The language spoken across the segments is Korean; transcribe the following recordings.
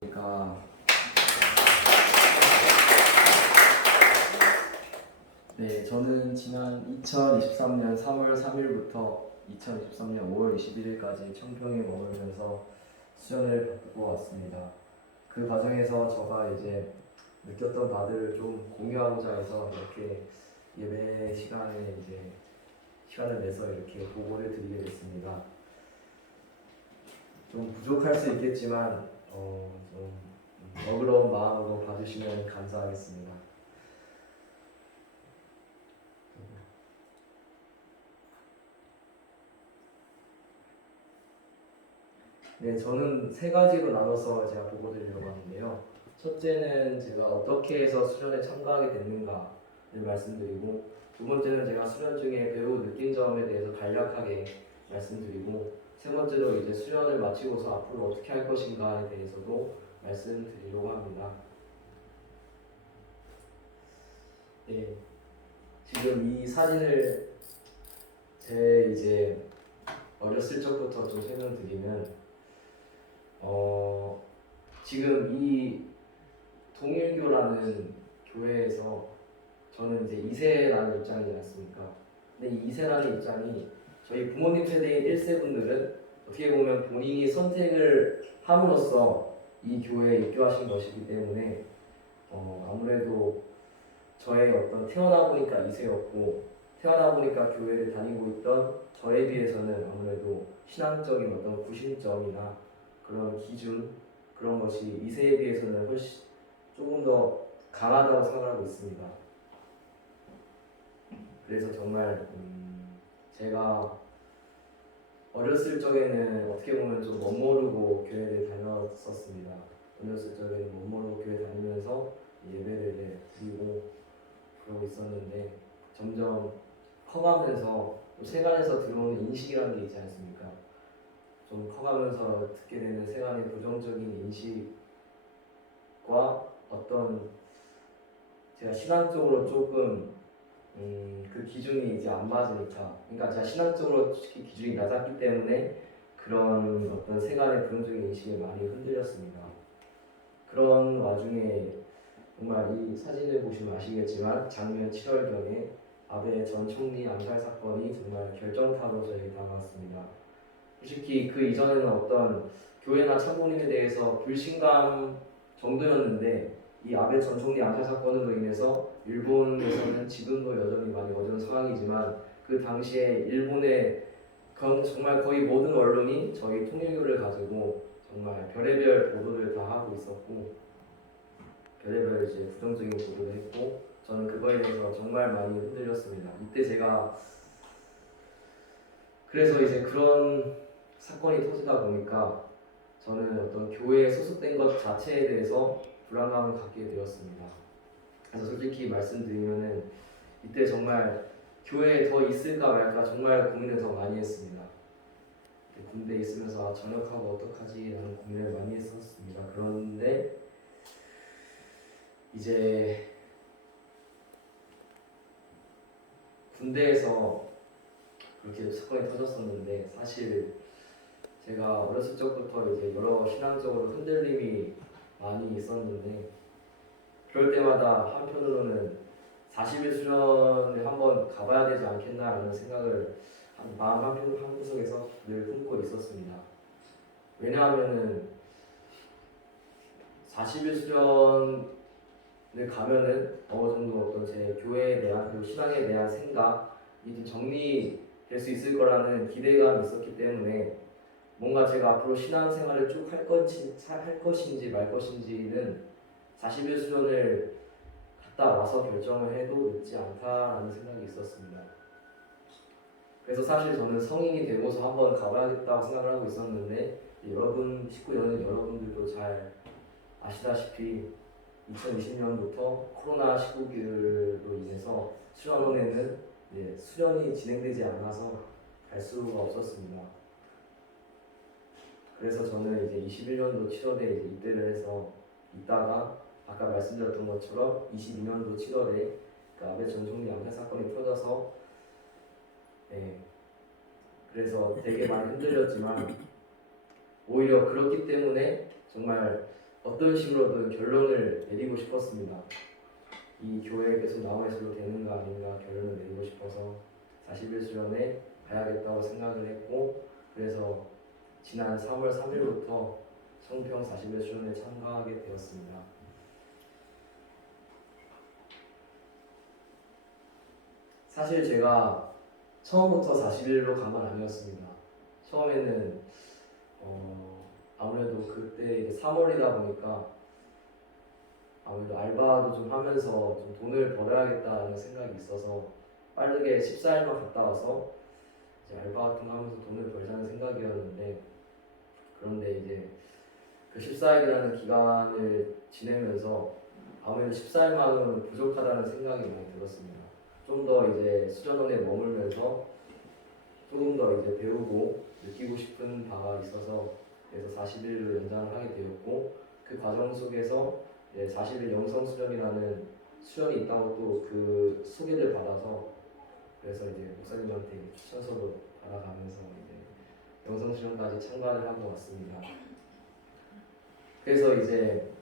그러니까 네, 저는 지난 2023년 3월 3일부터 2023년 5월 21일까지 청평에 머물면서 수련을 받고 왔습니다. 그 과정에서 제가 이제 느꼈던 바들을 좀 공유하고자 해서 이렇게 예배 시간에 이제 시간을 내서 이렇게 보고를 드리게 됐습니다. 좀 부족할 수 있겠지만 좀 너그러운 마음으로 봐주시면 감사하겠습니다. 네, 저는 세 가지로 나눠서 제가 보고 드리려고 하는데요. 첫째는 제가 어떻게 해서 수련에 참가하게 됐는가를 말씀드리고, 두 번째는 제가 수련 중에 배우 느낀 점에 대해서 간략하게 말씀드리고, 세 번째로 이제 수련을 마치고서 앞으로 어떻게 할 것인가에 대해서도 말씀드리려고 합니다. 네, 지금 이 사진을 제 이제 어렸을 적부터 좀 설명드리면, 지금 이 동일교라는 교회에서 저는 이제 2세라는 입장이지 않습니까? 근데 이 2세라는 입장이 저희 부모님 세대인 1세 분들은 어떻게 보면 본인이 선택을 함으로써 이 교회에 입교하신 것이기 때문에 아무래도 저의 어떤 태어나 보니까 2세였고 태어나 보니까 교회를 다니고 있던 저에 비해서는 아무래도 신앙적인 어떤 구심점이나 그런 기준 그런 것이 2세에 비해서는 훨씬 조금 더 강하다고 생각하고 있습니다. 그래서 정말 제가 어렸을 적에는 어떻게 보면 좀 멋모르고 교회를 다녔었습니다. 어렸을 적에는 멋모르고 교회 다니면서 예배를 드리고 그러고 있었는데 점점 커가면서 세간에서 들어오는 인식이라는 게 있지 않습니까? 좀 커가면서 듣게 되는 세간의 부정적인 인식과 어떤 제가 신앙적으로 조금 그 기준이 이제 안 맞으니까, 그러니까 제가 신앙적으로 특히 기준이 낮았기 때문에 그런 어떤 세간의 부정적인 인식에 많이 흔들렸습니다. 그런 와중에 정말 이 사진을 보시면 아시겠지만 작년 7월경에 아베 전 총리 암살 사건이 정말 결정타로 저에게 다가왔습니다. 솔직히 그 이전에는 어떤 교회나 참모님에 대해서 불신감 정도였는데 이 아베 전 총리 암살 사건으로 인해서 일본에서는 지금도 여전히 많이 어려운 상황이지만 그 당시에 일본의 정말 거의 모든 언론이 저희 통일교를 가지고 정말 별의별 보도를 다 하고 있었고 별의별 이제 부정적인 보도를 했고 저는 그거에 대해서 정말 많이 흔들렸습니다. 이때 제가 그래서 이제 그런 사건이 터지다 보니까 저는 어떤 교회에 소속된 것 자체에 대해서 불안감을 갖게 되었습니다. 그래서 솔직히 말씀드리면은 이때 정말 교회에 더 있을까 말까 정말 고민을 더 많이 했습니다. 군대에 있으면서 전역하고 어떡하지 라는 고민을 많이 했었습니다. 그런데 이제 군대에서 그렇게 사건이 터졌었는데 사실 제가 어렸을 적부터 이제 여러 신앙적으로 흔들림이 많이 있었는데 그럴 때마다 한편으로는 40일 수련을 한번 가봐야 되지 않겠나라는 생각을 마음 한구석에서 늘 품고 있었습니다. 왜냐하면은 40일 수련을 가면은 어느 정도 어떤 제 교회에 대한 그리고 신앙에 대한 생각이 좀 정리될 수 있을 거라는 기대감이 있었기 때문에 뭔가 제가 앞으로 신앙생활을 쭉 할 것인지 말 것인지는 40일 수련을 갔다 와서 결정을 해도 늦지 않다라는 생각이 있었습니다. 그래서 사실 저는 성인이 되고서 한번 가봐야겠다고 생각을 하고 있었는데 여러분 식구 여러분들도 잘 아시다시피 2020년부터 코로나 시국으로 인해서 수련원에는 수련이 진행되지 않아서 갈 수가 없었습니다. 그래서 저는 이제 21년도 7월에 이제 입대를 해서 있다가 아까 말씀드렸던 것처럼 22년도 7월에 그 아베 전 총리 암살 사건이 터져서 그래서 되게 많이 흔들렸지만 오히려 그렇기 때문에 정말 어떤 식으로든 결론을 내리고 싶었습니다. 이 교회에 계속 나와 있어도 되는가 아닌가 결론을 내리고 싶어서 40일 수련회 가야겠다고 생각을 했고, 그래서 지난 3월 3일부터 청평 40일 수련회에 참가하게 되었습니다. 사실 제가 처음부터 40일로 간 건 아니었습니다. 처음에는 아무래도 그때 이제 3월이다 보니까 아무래도 알바도 좀 하면서 좀 돈을 벌어야겠다는 생각이 있어서 빠르게 14일만 갔다 와서 이제 알바 같은 거 하면서 돈을 벌자는 생각이었는데, 그런데 이제 그 14일이라는 기간을 지내면서 아무래도 14일만으로는 부족하다는 생각이 많이 들었습니다. 좀 더 이제 수련원에 머물면서 조금 더 이제 배우고 느끼고 싶은 바가 있어서 그래서 40일로 연장을 하게 되었고, 그 과정 속에서 40일 영성 수련이라는 수련이 있다고 또 그 소개를 받아서 그래서 이제 목사님한테 추천서도 받아가면서 이제 영성 수련까지 참가를 하고 왔습니다. 그래서 이제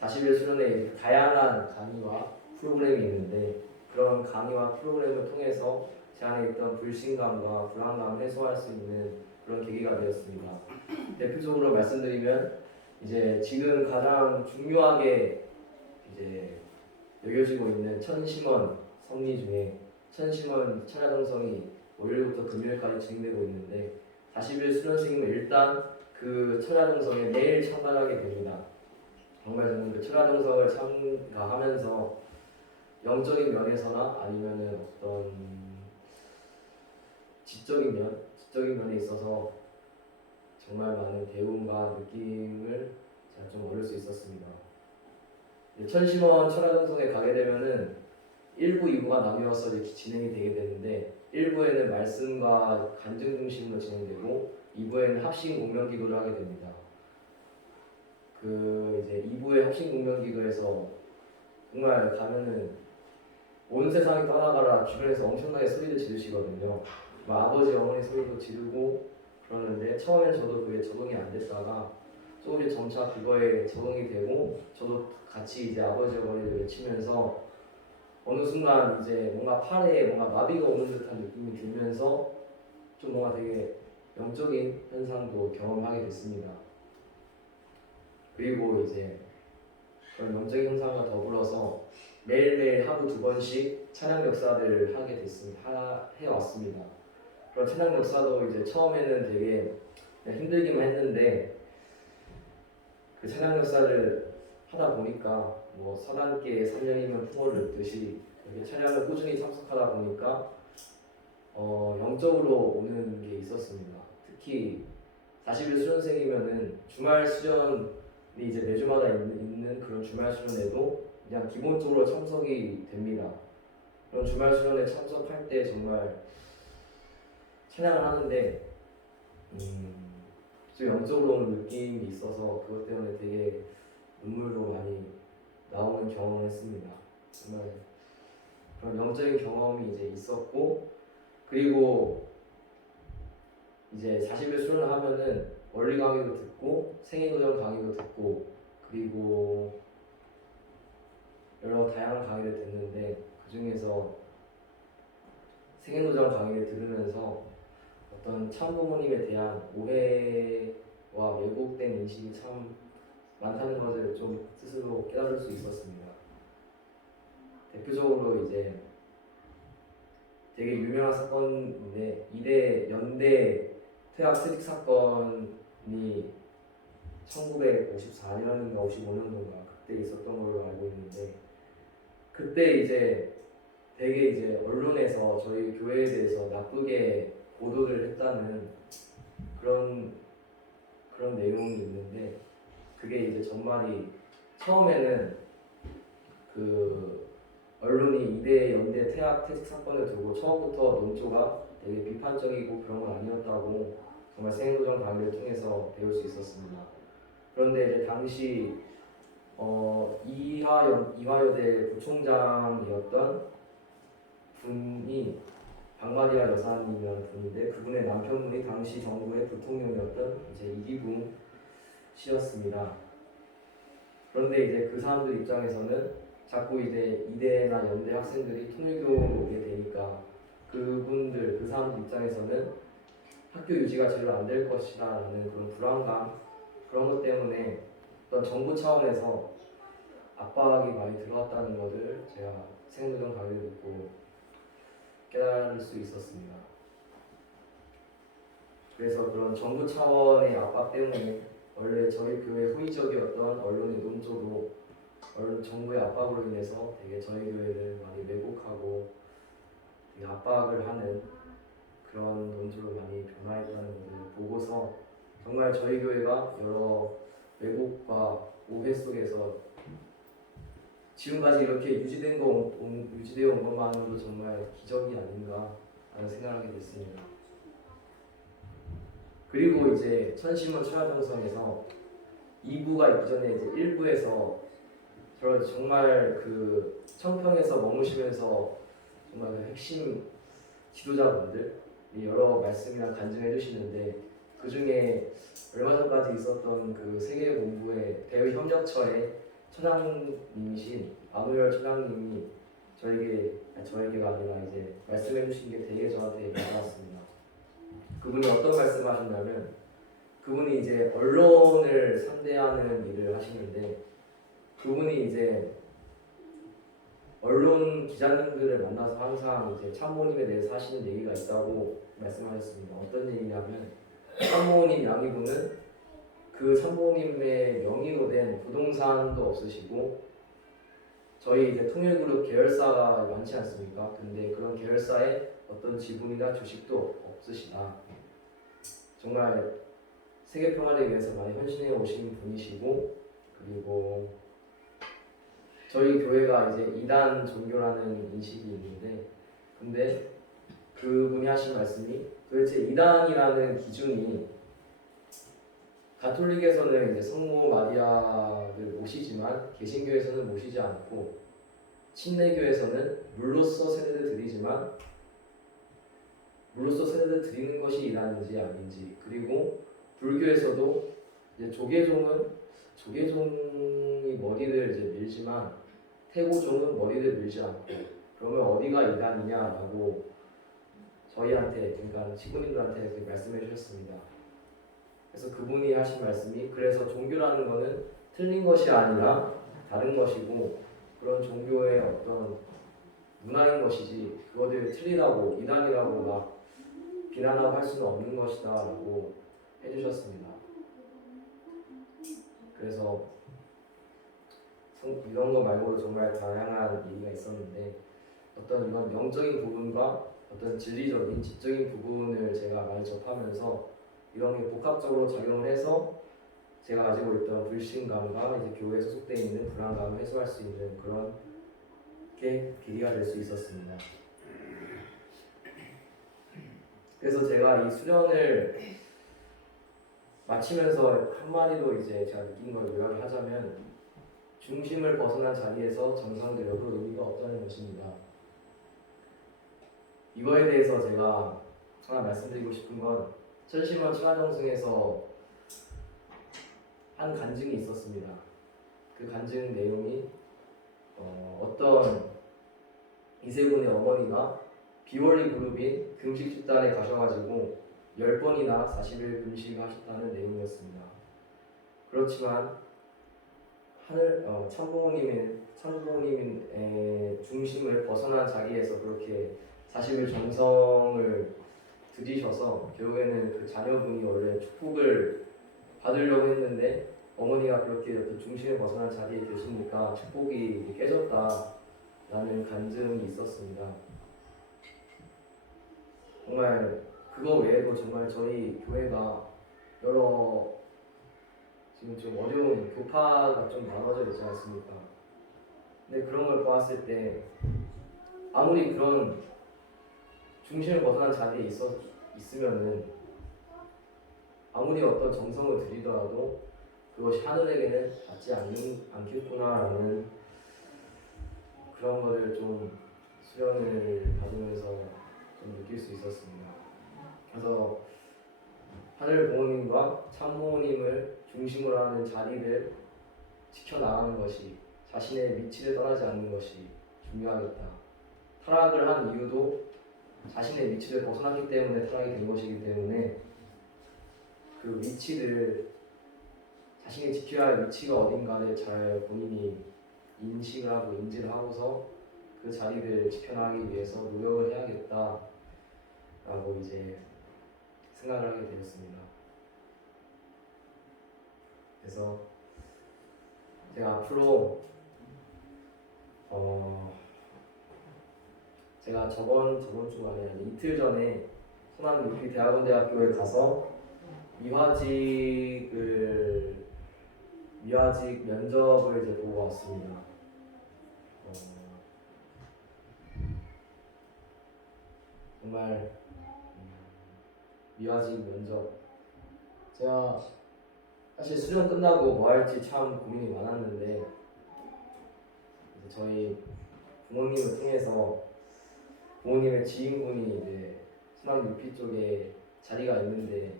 40일 수련회 다양한 강의와 프로그램이 있는데, 그런 강의와 프로그램을 통해서 제 안에 있던 불신감과 불안감을 해소할 수 있는 그런 계기가 되었습니다. 대표적으로 말씀드리면 이제 지금 가장 중요하게 이제 여겨지고 있는 천심원 섭리 중에 천심원 천하동성이 월요일부터 금요일까지 진행되고 있는데, 40일 수련생이면 일단 그 천하동성에 매일 참가하게 됩니다. 정말 저는 그 천하동성을 참가하면서 영적인 면에서나 아니면은 어떤 지적인 면에 있어서 정말 많은 배움과 느낌을 제가 좀 얻을 수 있었습니다. 천심원 천하동성에 가게 되면은 1부, 2부가 나뉘어서 이렇게 진행이 되게 되는데, 1부에는 말씀과 간증 중심으로 진행되고 2부에는 합심 공명 기도를 하게 됩니다. 그 이제 2부의 합심 공명 기도에서 정말 가면은 온 세상이 떠나가라 주변에서 엄청나게 소리를 지르시거든요. 아버지 어머니 소리도 지르고 그러는데, 처음엔 저도 그게 적응이 안 됐다가 조금 점차 그거에 적응이 되고 저도 같이 이제 아버지 어머니를 외치면서 어느 순간 이제 뭔가 팔에 뭔가 마비가 오는 듯한 느낌이 들면서 좀 뭔가 되게 영적인 현상도 경험하게 됐습니다. 그리고 이제 그런 영적인 현상과 더불어서 매일매일 하루 2번씩 찬양 역사를 하게 됐습니다. 해왔습니다. 그런 찬양 역사도 이제 처음에는 되게 힘들기만 했는데, 그 찬양 역사를 하다 보니까 뭐 서당계 3년이면 풍어를 읊듯이 이렇게 찬양을 꾸준히 참석하다 보니까 영적으로 오는 게 있었습니다. 특히 40일 수련생이면은 주말 수련이 이제 매주마다 있는 그런 주말 수련에도 그냥 기본적으로 참석이 됩니다. 그런 주말 수련에 참석할 때 정말 찬양을 하는데 좀 영적으로 오는 느낌이 있어서 그것 때문에 되게 눈물도 많이 나오는 경험을 했습니다. 정말 그런 영적인 경험이 이제 있었고, 그리고 이제 40일 수련을 하면은 원리 강의도 듣고 생애도전 강의도 듣고 그리고 여러 다양한 강의를 듣는데, 그 중에서 생애도전 강의를 들으면서 어떤 참부모님에 대한 오해와 왜곡된 인식이 참 많다는 것을 좀 스스로 깨달을 수 있었습니다. 대표적으로 이제 되게 유명한 사건인데, 연대 퇴학 퇴직 사건이 1954년인가 55년도인가 그때 있었던 걸로 알고 있는데, 그때 이제 되게 이제 언론에서 저희 교회에 대해서 나쁘게 보도를 했다는 그런 내용이 있는데, 그게 이제 전말이 처음에는 그 언론이 이대 연대 퇴학 퇴직 사건을 두고 처음부터 논조가 되게 비판적이고 그런 건 아니었다고 정말 생애도전 강의를 통해서 배울 수 있었습니다. 그런데 이제 당시 이화여대 부총장이었던 분이 박마리아 여사님이라는 분인데, 그분의 남편분이 당시 정부의 부통령이었던 이제 이기붕 씨였습니다. 그런데 이제 그 사람들 입장에서는 자꾸 이제 이대나 연대 학생들이 통일교로 오게 되니까 그 사람들 입장에서는 학교 유지가 제대로 안 될 것이라는 그런 불안감, 그런 것 때문에 어떤 정부 차원에서 압박이 많이 들어왔다는 것을 제가 생물전 강의를 듣고 깨달을 수 있었습니다. 그래서 그런 정부 차원의 압박 때문에 원래 저희 교회 호의적이었던 언론의 논조도 정부의 압박으로 인해서 되게 저희 교회를 많이 왜곡하고 되게 압박을 하는 그런 논조로 많이 변화했다는 것을 보고서 정말 저희 교회가 여러 왜곡과 오해 속에서 지금까지 이렇게 유지되어 온 것만으로도 정말 기적이 아닌가 하는 생각을 하게 됐습니다. 그리고 이제 천심원 최하정성에서 2부가 있기 전에 이제 1부에서 정말 그 청평에서 머무시면서 정말 그 핵심 지도자분들 여러 말씀이나 간증해 주시는데 그 중에 얼마 전까지 있었던 그 세계 공부의 대외 협력처의 처장님이신 아누열 처장님이 저에게가 아니라 이제 말씀해 주신 게 되게 저한테 와닿았습니다. 그분이 어떤 말씀을 하셨냐면 그분이 이제 언론을 상대하는 일을 하시는데 그분이 이제 언론 기자님들을 만나서 항상 이제 참모님에 대해서 하시는 얘기가 있다고 말씀하셨습니다. 어떤 얘기냐면 참모님 양이분은 그 참모님의 명의로 된 부동산도 없으시고 저희 이제 통일그룹 계열사가 많지 않습니까? 근데 그런 계열사에 어떤 지분이나 주식도 없으시다. 정말 세계 평화를 위해서 많이 헌신해 오신 분이시고 그리고 저희 교회가 이제 이단 종교라는 인식이 있는데 근데 그분이 하신 말씀이 도대체 이단이라는 기준이 가톨릭에서는 이제 성모 마리아를 모시지만 개신교에서는 모시지 않고 침례교에서는 물로써 세례를 드리지만 물로써 세례를 드리는 것이 이단인지 아닌지 그리고 불교에서도 이제 조계종이 머리를 이제 밀지만 태고종은 머리를 밀지 않고 그러면 어디가 이단이냐라고 저희한테 그러니까 식구님들한테 말씀해 주셨습니다. 그래서 그분이 하신 말씀이 그래서 종교라는 것은 틀린 것이 아니라 다른 것이고 그런 종교의 어떤 문화인 것이지 그것을 틀리다고 이단이라고 막 비난하고 할 수는 없는 것이다 라고 해주셨습니다. 그래서 이런 거 말고도 정말 다양한 얘기가 있었는데 어떤 이런 영적인 부분과 어떤 진리적인 지적인 부분을 제가 많이 접하면서 이런 게 복합적으로 작용을 해서 제가 가지고 있던 불신감과 이제 교회에 소속되어 있는 불안감을 해소할 수 있는 그런 게 계기가 될 수 있었습니다. 그래서 제가 이 수련을 마치면서 한마디로 이제 제가 느낀 걸 요약을 하자면 중심을 벗어난 자리에서 정상되려도 의미가 없다는 것입니다. 이거에 대해서 제가 하나 말씀드리고 싶은 건 천심원 천하정승에서 한 간증이 있었습니다. 그 간증 내용이 어떤 이세군의 어머니가 비원리 그룹인 금식 집단에 가셔가지고 10번이나 40일 금식을 하셨다는 내용이었습니다. 그렇지만 참부모님의 중심을 벗어난 자리에서 그렇게 40일 정성을 들이셔서 결국에는 그 자녀분이 원래 축복을 받으려고 했는데 어머니가 그렇게 어떤 중심을 벗어난 자리에 계시니까 축복이 깨졌다라는 간증이 있었습니다. 정말 그거 외에도 정말 저희 교회가 여러 지금 좀 어려운 교파가 좀 나눠져 있지 않습니까? 근데 그런 걸 보았을 때 아무리 그런 중심을 벗어난 자리에 있으면은 아무리 어떤 정성을 들이더라도 그것이 하늘에게는 닿지 않겠구나라는 그런 거를 좀 수련을 받으면서 좀 느낄 수 있었습니다. 그래서 하늘 부모님과 참 부모님을 중심으로 하는 자리를 지켜나가는 것이, 자신의 위치를 떠나지 않는 것이 중요하겠다. 타락을 한 이유도 자신의 위치를 벗어났기 때문에 타락이 된 것이기 때문에 그 위치를, 자신이 지켜야 할 위치가 어딘가를 잘 본인이 인식을 하고 인지를 하고서 그 자리를 지켜나가기 위해서 노력을 해야겠다 라고 이제 생각을 하게 되었습니다. 그래서 제가 앞으로 제가 저번 주가 아니라 이틀 전에 서남유피대학원대학교에 가서 미화직 면접을 이제 보고 왔습니다. 정말 미화직 면접, 제가 사실 수련 끝나고 뭐 할지 참 고민이 많았는데 이제 저희 부모님을 통해서 부모님의 지인분이 이제 순환 유피 쪽에 자리가 있는데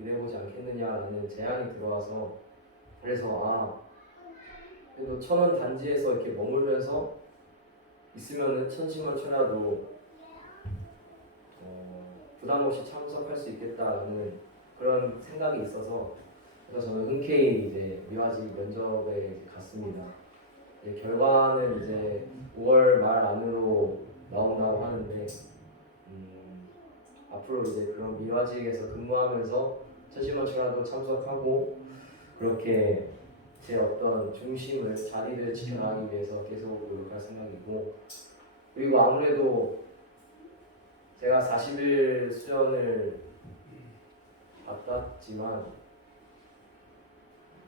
일해보지 않겠느냐라는 제안이 들어와서, 그래서 그래도 천원 단지에서 이렇게 머물면서 있으면은 천시만초라도 부담 없이 참석할 수 있겠다라는 그런 생각이 있어서, 그래서 저는 흔쾌히 이제 미화직 면접에 이제 갔습니다. 이제 결과는 이제 5월 말 안으로 나온다고 하는데 앞으로 이제 그런 미화직에서 근무하면서 천시만초라도 참석하고 그렇게 제 어떤 중심을, 자리를 지켜나가기 위해서 계속 노력할 생각이고, 그리고 아무래도 제가 40일 수련을 받았지만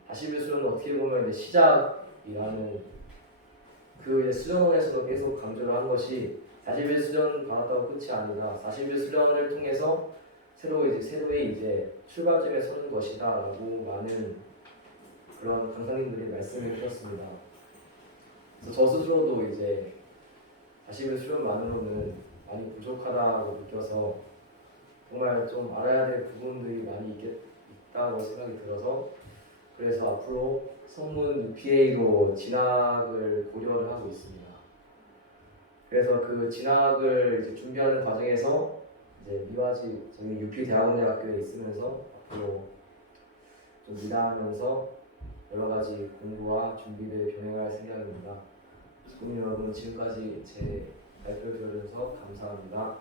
40일 수련은 어떻게 보면 이제 시작이라는, 그 이제 수련원에서도 계속 강조를 한 것이 40일 수련 받았다고 끝이 아니라 40일 수련을 통해서 새로의 이제 출발점에 서는 것이다라고 많은 그런 강사님들이 말씀을 주셨습니다. 그래서 저 스스로도 이제 40일 수련만으로는 많이 부족하다고 느껴서 정말 좀 알아야 될 부분들이 많이 있다고 생각이 들어서, 그래서 앞으로 성문 UPA로 진학을 고려를 하고 있습니다. 그래서 그 진학을 이제 준비하는 과정에서 이제 미화직 저희 UP대학원대학교에 있으면서 앞으로 좀 일하면서 여러 가지 공부와 준비를 병행할 생각입니다. 국민 여러분, 지금까지 제 발표 들어주셔서 감사합니다.